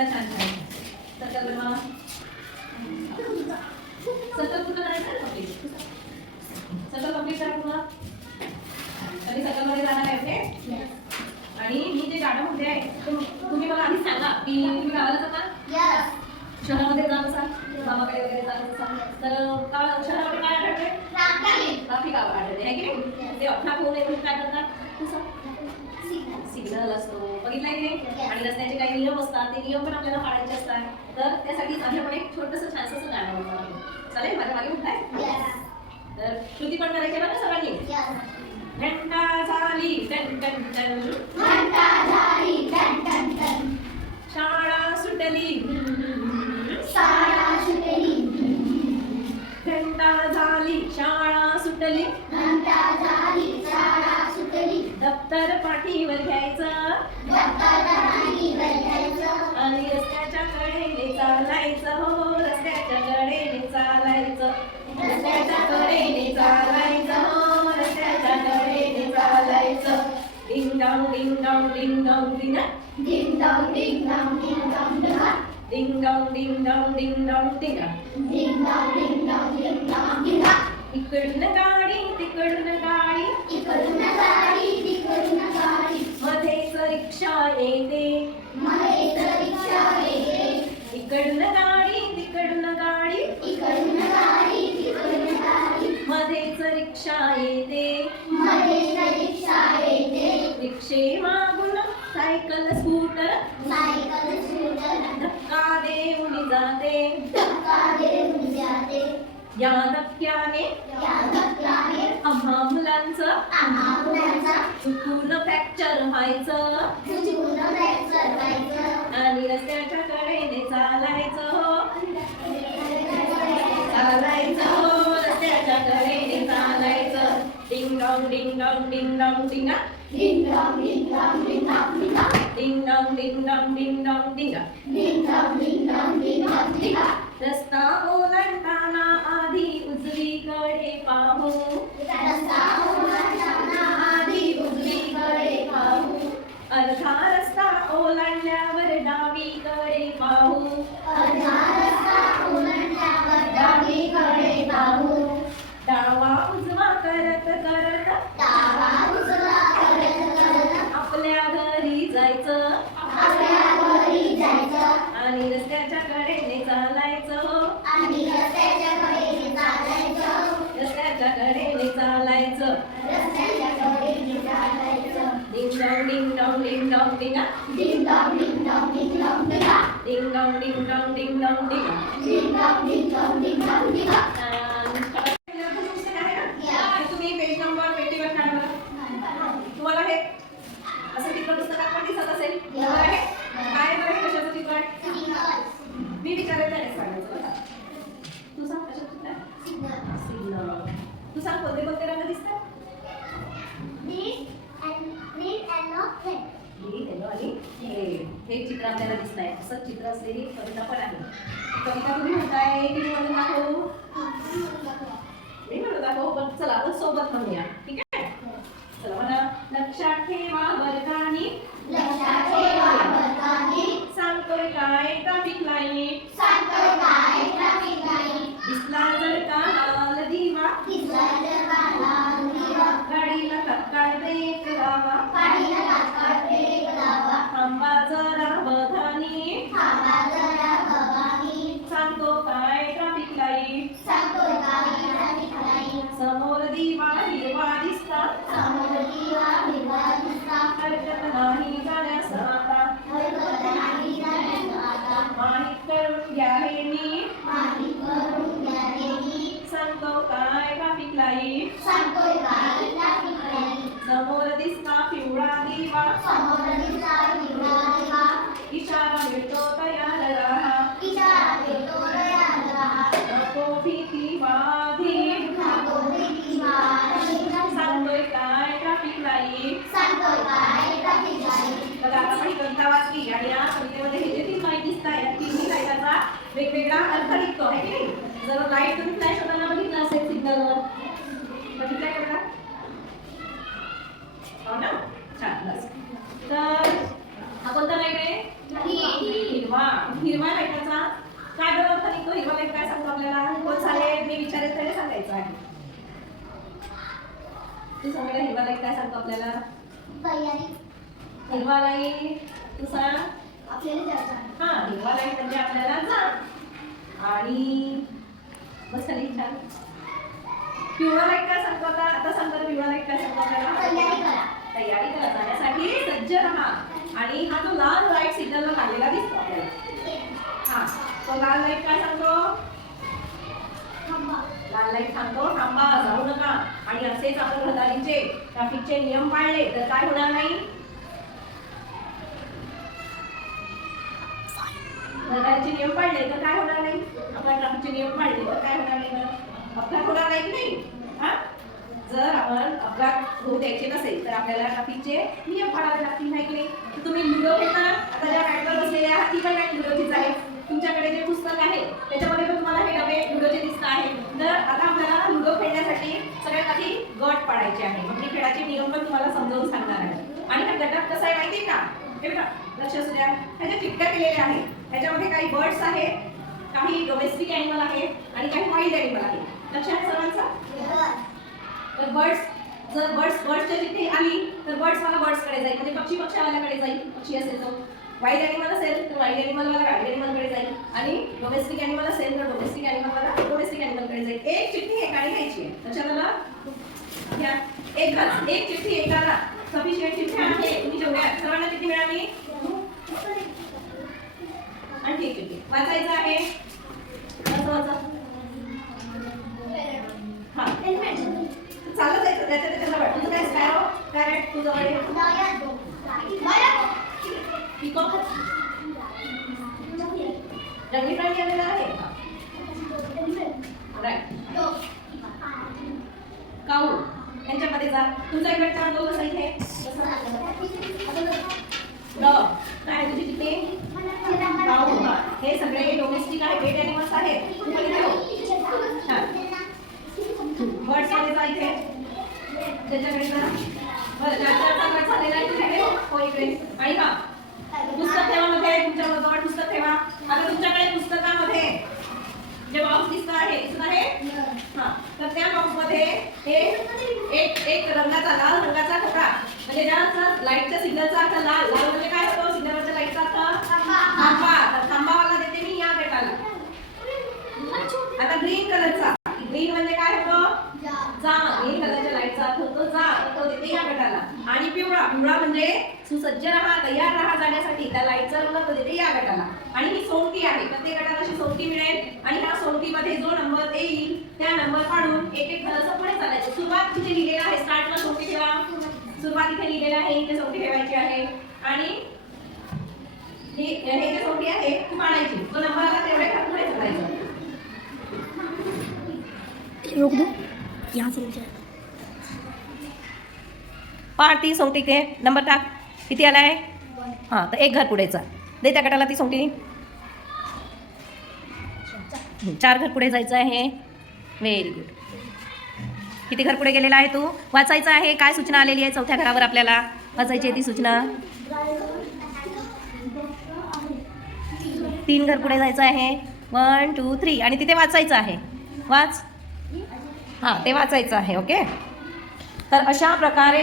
करा छान छान. सर्कल बनवा. सर्कल पूर्ण करायचं कंप्लीट. सर्कल कंप्लीट करा पूर्ण. कधी सर्कल मध्ये जाणार आहे ओके. आणि मी जे गाणं म्हणते आहे तुम्ही मला आधीच सांगा की तुम्ही गावाला जाता. यस. शहरामध्ये जात असाल गावाकडे वगैरे जात असाल तर शहरामध्ये काय आढळते. ट्रॅफिक आढळते आहे की नाही. ते अपघात होऊ नये म्हणून काय करतात. सिग्नल असतो बघितलाय की नाही. आणि रस्त्याचे काही नियम असतात ते नियम पण आपल्याला पाळायचे असतात. तर त्यासाठी आधी आपण एक छोटंसं छानसं गाणं म्हणतो. चालेल माझ्या मागे म्हणताय. तर श्रुती पण करायची बघा सगळ्यांनी. घंटा झाली टन टन टन. घंटा झाली टन टन टन. शाळा सुटली. शाळा सुटली. घंटा झाली शाळा सुटली. घंटा झाली शाळा सुटली. दप्तर पाठीवर घ्यायचं. दप्तर पाठीवर घ्यायचं. आणि रस्त्याच्या कडेने चालायचं. हो रस्त्याच्या कडेने चालायचं. रस्त्याच्या कडेने चालायचं. हो रस्त्याच्या कडेने चालायचं. Ding dong ding dong ding dong डिंग. Ding dong ding dong ding dong डिंग. Ding dong ding dong ding dong डिंग. Ding dong ding dong ding dong डिंग. इकडून गाडी तिकडून गाडी. इकडून गाडी तिकडून गाडी. मध्येच रिक्षा येते. मध्येच रिक्षा येते. इकडून गाडी तिकडून गाडी. इकडून गाडी तिकडून गाडी. मध्येच रिक्षा येते. मध्येच रिक्षा येते. रिक्षे मागून सायकल स्कूटर. Cycle scooter. धक्का देऊन जाते. धक्का देऊन जाते. या धक्क्याने या धक्क्याने आम्हा मुलांचं आम्हा मुलांचा चुकून फ्रॅक्चर व्हायचं. चुकून फ्रॅक्चर व्हायचं. आणि रस्त्याच्या कडेने चालायचं. हो चालायचं. हो रस्त्याच्या कडेने चालायचं. Ding dong ding dong ding dong डिंग. Ding dong ding dong ding dong डिंग. Ding dong ding dong ding dong डिंग. Ding dong ding dong ding dong डिंग. रस्ता ओलांडताना आधी उजवीकडे पाहू. रस्ता ओलांडताना आधी उजवीकडे पाहू. अर्धा रस्ता ओलांडल्यावर डावीकडे पाहू. अर्धा रस्ता ओलांडल्यावर डावीकडे पाहू. डावा उजवा करत करत डावा उजवा करत करत आपल्या घरी जायचं. आपल्या घरी जायचं. आणि रस्त्याच्या कडेने चालायचं. आणि रस्त्याच्या कडेने चालायचं. रस्त्याच्या कडेने चालायचं. रस्त्याच्या कडेने चालायचं. Ding dong ding dong ding dong डिंग. Ding dong ding dong ding dong डिंग. Ding dong ding dong ding dong डिंग. Ding dong ding dong ding dong डिंग. तुम्ही पेज नंबर 21 वर काढा बरं. तुम्हाला हे असं चित्र पुस्तकात पण दिसत असेल. बरोबर आहे. काय बरं कशाचं चित्र आहे. मी विचारायचं आहे सांगायचं बघा. तू सांग कशाचं चित्र आहे. सिग्नल. तू सांग कोणते कोणते रंग दिसतात. येलो आणि रेड. हे चित्र आपल्याला दिसत आहे. असं चित्र असलेली कविता पण आहे. कविता तुम्ही म्हणताय की मी म्हणून दाखवू. मी म्हणून दाखवू पण चला आपण सोबत म्हणूया. ठीक आहे. चला म्हणा. लक्षात ठेवा वर्गानी. लक्षात ठेवा वर्गानी. सांगतोय काय ट्रॅफिक लाईट. सांगतोय काय ट्रॅफिक लाईट. दिसला जर का लाल दिवा. दिसला जर का लाल दिवा. गाडीला तात्काळ ब्रेक लावा. गाडीला तात्काळ ब्रेक लावा. थांबा जरा बघानी. थांबा जरा बघानी. सांगतो काय ट्रॅफिक लाईट. सांगतोय काय ट्रॅफिक लाईट. समोर दिवा हिरवा दिसता. समोर दिवा हिरवा दिसता. हरकत नाही जाण्यास आता. हरकत नाही जाण्यास आता. माहित करून घ्या हे मी. माहित करून घ्या हे मी. सांगतो काय ट्रॅफिक लाईट. सांगतोय काय ट्रॅफिक लाईट. समोर दिसता पिवळा दिवा. समोर दिसता हिरवा दिवा. इशारा मिळतो तयार राहा. इशारा देतो तयार राहा. नको भीती बाधी. नको भीती बाळगी. सांगतोय काय ट्रॅफिक लाईट. सांगतोय काय ट्रॅफिक लाईट. बघा आता आपण कविता वाचली आणि या कवितेमध्ये हे जे 3 लाईट दिसताय या 3 लाईटाचा वेगवेगळा अर्थ निघतो आहे की नाही. जर लाईट तुम्ही फ्लॅश होताना बघितलं असेल सिग्नलवर बघितलंय का. हो ना. छान बस. तर हा कोणता लाईट आहे. हिरवा. हिरव्या लाईटाचा काय बरं अर्थ निघतो? हिरवा लाईट काय सांगतो आपल्याला? कोण सांगेल? मी विचारेल त्याने सांगायचं आहे. तू सांग बेटा, हिरवा लाईट काय सांगतो आपल्याला? तयारी हिरवा लाईट तू सांग. आपल्याला जायचं हा, हिरवा लाईट म्हणजे आपल्याला जा. आणि बस खाली छान. पिवळा लाईट काय सांगतो आता? आता सांगतो पिवळा लाईट काय सांगतो आपल्याला? तयारी करा. तयारी करा, जाण्यासाठी सज्ज राहा. आणि हा जो लाल लाईट सिग्नलला लागलेला दिसतो आपल्याला, हा तो लाल लाईट काय सांगतो? लाल लाईट सांगतो थांबा, जाऊ नका. आणि असेच आपण रहदारीचे ट्रॅफिकचे नियम पाळले तर काय होणार नाही? रहदारीचे नियम पाळले तर काय होणार नाही? आपण ट्रॅफिकचे नियम पाळले तर काय होणार नाही? अपघात होणार नाही की नाही? हा, जर आपण अपघात होऊ द्यायचे नसेल तर आपल्याला ट्रॅफिकचे नियम पाळावे लागतील, नाही की नाही? तर तुम्ही लुडो खेळता. आता ज्या मॅटवर बसलेल्या आहात ती पण मॅट लुडोचीच आहे. तुमच्याकडे जे पुस्तक आहे त्याच्यामध्ये पण तुम्हाला हे डबे लुडोचे दिसत आहे. तर आता आपल्याला लुडो खेळण्यासाठी सगळ्यात आधी गट पाडायचे आहे. मग मी खेळाचे नियम पण तुम्हाला समजावून सांगणार आहे. आणि हा गटात कसं आहे माहिती आहे का? हे बघा, लक्ष असू द्या. ह्याच्या चिठ्ठ्या केलेल्या आहेत. ह्याच्यामध्ये काही बर्ड्स आहेत, काही डोमेस्टिक ॲनिमल आहे आणि काही वाईल्ड ॲनिमल आहे. लक्षात सर्वांचा? तर बर्ड्सच्या चिठ्ठी आली तर बर्ड्स मला बर्ड्सकडे जाईल, म्हणजे पक्षी पक्षावाल्याकडे जाईल, पक्षी असेल तो. वाईल्ड ॲनिमल असेल तर वाईल्ड ॲनिमलवाला वाईल्ड ॲनिमलकडे जाईल. आणि डोमेस्टिक ॲनिमल असेल तर डोमेस्टिक ॲनिमलवाला डोमेस्टिक ॲनिमलकडे जाईल. एक चिठ्ठी एकाने घ्यायची आहे. लक्षात आलं? घ्या. एक चिठ्ठी एकाला. सफिशियंट चिठ्ठ्या आहे. तुम्ही जेवढ्या सर्वांना किती मिळाली? आणि ठीक चिठ्ठी वाचायचं आहे. कसं वाचा? हा, चालत जायचं त्याच्या त्याच्याजवळ. तुझं काय स्पॅरो? पॅरेट तुझं वडे? पिकॉक जंगली प्राणी आलेला आहे. राईट. काऊ यांच्यामध्ये जा. तुमचा एक वेळ दोन असं इथे डॉग काय तुझी तिथे काऊ. हे सगळे डोमेस्टिक आहे, पेट ॲनिमल्स आहेत. बर्ड्स मध्ये जा इथे त्याच्याकडे जा. बरं, ज्याचा झालेला आहे तिथे हो इकडे. आणि हा पुस्तक ठेवा मध्ये, तुमच्या जवळ पुस्तक ठेवा. आता तुमच्याकडे पुस्तकामध्ये जे बॉक्स दिसत आहे हा, तर त्या बॉक्स मध्ये हे एक रंगाचा लाल रंगाचा ठोकळा, म्हणजे ज्याचा लाईटच्या सिग्नलचा अर्थ लाल. लाल म्हणजे काय होतो? सिग्नलवरच्या लाईटचा अर्थ थांबा. तर थांबावाला देते मी या गटाला. आता ग्रीन कलरचा, ग्रीन म्हणजे काय होतो? जा. ग्रीन कलरच्या लाईटचा अर्थ होतो जा, तो देते या गटाला. आणि पिवळा म्हणजे सुसज्ज राहा, तयार राहा जाण्यासाठी. त्या लाईटचा रंग तो देते या गटाला. आणि ही सोंगटी आहे, प्रत्येक गटाला अशी सोंगटी मिळेल. आणि ह्या सोंगटीमध्ये जो नंबर येईल त्या नंबर काढून एक एक थोडंसं पुढे चालायचं. सुरुवात तिथे लिहिलेलं आहे, स्टार्टला सोंगटी ठेवा. सुरुवात इथे लिहिलेलं आहे, इथे सोंगटी ठेवायची आहे. आणि हे जे सोंगटी आहे ती पाडायची. तो नंबर आला तेवढे पुढे चालायचं. रोक दो यहाँ से नीचे. पाड ती सोंगटी के नंबर टाक. किती आलाय? हां, तर एक घर पुढे चाल. दे त्या गटाला ती सोंगटी. 4 घर पुढे जायचं आहे. Very good. किती घर पुढे गेलेला आहे तू? वाचायचं आहे. काय सूचना आलेली आहे चौथ्या घरावर आपल्याला? वाचायची आहे ती सूचना. 3 घर पुढे जायचं आहे. 1 2 3 आणि तिथे वाचायचं आहे. वाच. हां, ते वाचायचं आहे. ओके. तर अशा प्रकारे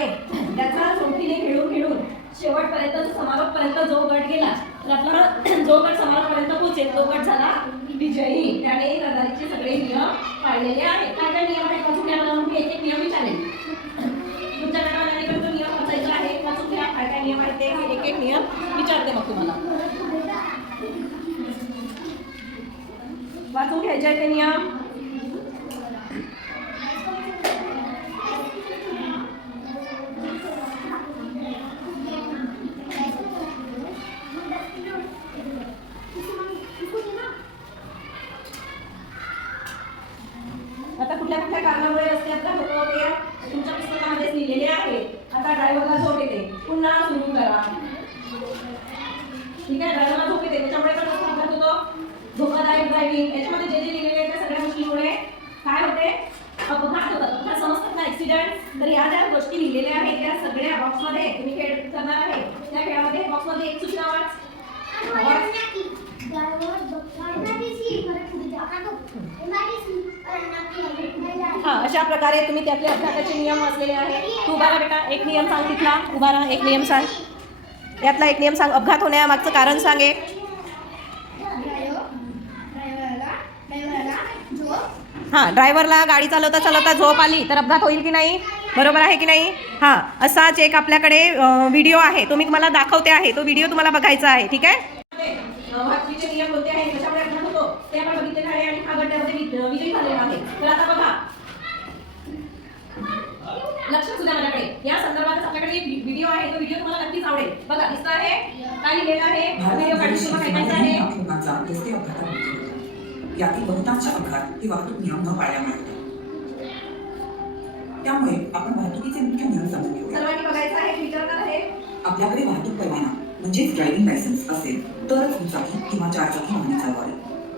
त्याचा सोंगटीने खेळून शेवटपर्यंत समारोपपर्यंत जो गट गेला तर आपला जो गट समारोपपर्यंत पोहोचेल तो गट झाला विजयी. त्याने रहदारीचे सगळे नियम पाळलेले आहेत. काय काय नियम आहेत वाचून घ्या. मला एक एक नियम विचारेल. तुमच्या गटावाल्याने पण तो नियम वाचायचा आहे. वाचून घ्या काय काय नियम आहेत ते. एक एक नियम विचारते मग तुम्हाला. वाचून घ्यायचे आहेत ते नियम. आता कुठल्या कुठल्या कारणामुळे रस्ते अपघात होतो ते तुमच्या पुस्तकामध्ये लिहिलेले आहे. आता ड्रायव्हरला झोप येते, पुन्हा सुरू करा. ठीक आहे, ड्रायव्हरला झोप येते त्याच्यामुळे पण रस्ता अपघात होतो. धोकादायक ड्रायव्हिंग याच्यामध्ये जे जे लिहिलेले आहे त्या सगळ्या गोष्टींमुळे काय होते? अपघात होतात. तुम्हाला समजतात ना ऍक्सिडेंट? तर या ज्या गोष्टी लिहिलेल्या आहेत त्या सगळ्या बॉक्समध्ये तुम्ही खेळ करणार आहे. त्या खेळामध्ये बॉक्समध्ये एक सूचना वाच. हा, अशा प्रकारे तुम्ही त्यातले अपघाताचे नियम असलेले आहेत. तू उभा राहा बेटा, एक नियम सांग तिथला. उभा राहा, एक नियम सांग. यातला एक नियम सांग. अपघात होण्यामागचं कारण सांग एक. हां, ड्रायव्हरला गाडी चालवता चालवता झोप आली तर अपघात होईल की नाही? बरोबर आहे की नाही? हां, असाच एक आपल्याकडे व्हिडिओ आहे, तो मी तुम्हाला दाखवते आहे. तो व्हिडिओ तुम्हाला बघायचा आहे, ठीक आहे? वाहतुकीचे नियम कोणते आहेत, कशामुळे अपघात होतो ते आपण बघितलेलं आहे आणि हा गड्ड्यामध्ये विजयी झालेला आहे. तर आता बघा, लक्ष सुद्धा माझ्याकडे या संदर्भात आपल्याकडे एक व्हिडिओ आहे. तो व्हिडिओ तुम्हाला नक्कीच आवडेल. बघा, दिसतं आहे काय लिहिलेलं आहे, व्हिडिओ काढून तुम्हाला काय करायचं आहे. रस्ते अपघातात होतो. यातील बहुतांश अपघात हे वाहतूक नियम न पाळल्यामुळे होतात. त्यामुळे आपण वाहतुकीचे मुख्य नियम समजून घेऊया. सर्वांनी बघायचं आहे, विचारणार आहे. आपल्याकडे वाहतूक परवाना म्हणजेच ड्रायव्हिंग लायसन्स असेल तरच दुचाकी किंवा चारचाकी वाहने चालवावी.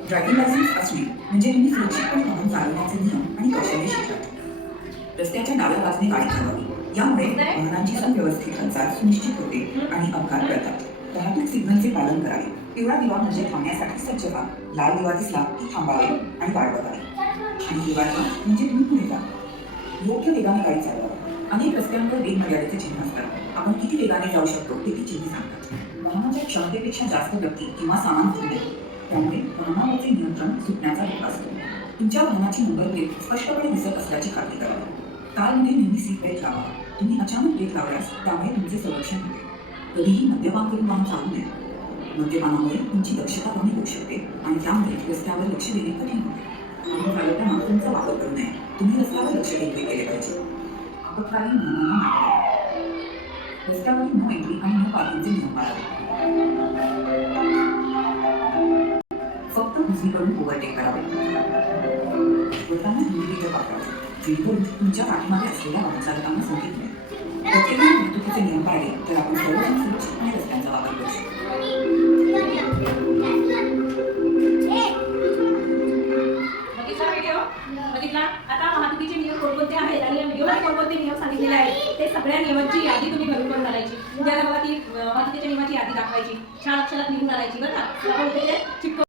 ड्रायव्हिंग लायसन्स असणे म्हणजे तुम्ही सुरक्षितपणे वाहन चालवण्याचे नियम आणि कौशल्य शिकलात. रस्त्याच्या डाव्या बाजूने गाडी चालवावी. यामुळे वाहनांची सुव्यवस्थित हालचाल सुनिश्चित होते आणि अपघात टळतात. वाहतूक सिग्नलचे पालन करावे. पिवळा दिवा म्हणजे थांबण्यासाठी सज्ज व्हा. लाल दिवा दिसला की थांबावे आणि वाट बघावी. आणि हिरवा दिवा म्हणजे तुम्ही पुढे जा. योग्य वेगाने गाडी चालवावी. अनेक रस्त्यांवर वेग मर्यादेचे चिन्ह असतात. आपण किती वेगाने जाऊ शकतो ते ती चिन्हे सांगतात. वाहनाच्या क्षमतेपेक्षा जास्त व्यक्ती किंवा सामान घेऊ नये. त्यामुळे वाहनावरचे नियंत्रण सुटण्याचा धोका असतो. तुमच्या वाहनाची नंबर प्लेट स्पष्टपणे दिसत असल्याची खात्री करावी. कारमध्ये नेहमी सीट बेल्ट लावा. तुम्ही अचानक ब्रेक लावल्यास त्यामुळे तुमचे संरक्षण होते. कधीही मद्यपान करून वाहन चालवू नये. मद्यपानामुळे तुमची दक्षता कमी होऊ शकते आणि त्यामुळे रस्त्यावर लक्ष देणे कठीण होते. वाहन चालवताना तुमचा वापर करू नये. तुम्ही रस्त्यावर लक्ष केंद्रित केले पाहिजे. आपत्कालीन नियमांना मागे रस्त्यावरील नो एंट्री आणि नो पार्किंगचे नियम पाळावे. फक्त उजवीकडून ओव्हरटेक करावे. वळताना इंडिकेटर वापरावे जेणेकरून तुमच्या पाठीमागे असलेल्या वाहन चालकांना संकेत मिळेल. प्रत्येकाने वाहतुकीचे नियम पाळले तर आपण सर्वजण सुरक्षितपणे रस्त्यांचा वापर करू शकतो. बघितला? आता वाहतुकीचे नियम कोणकोणते आहेत आणि या व्हिडिओमध्ये कोणकोणते नियम सांगितलेले आहेत ते सगळ्या नियमांची यादी तुम्ही घरून करून आणायची. उद्याला बघा ती वाहतुकीच्या नियमाची यादी दाखवायची, छान अक्षरात लिहून आणायची. बरं का? आपण ते चिटकवून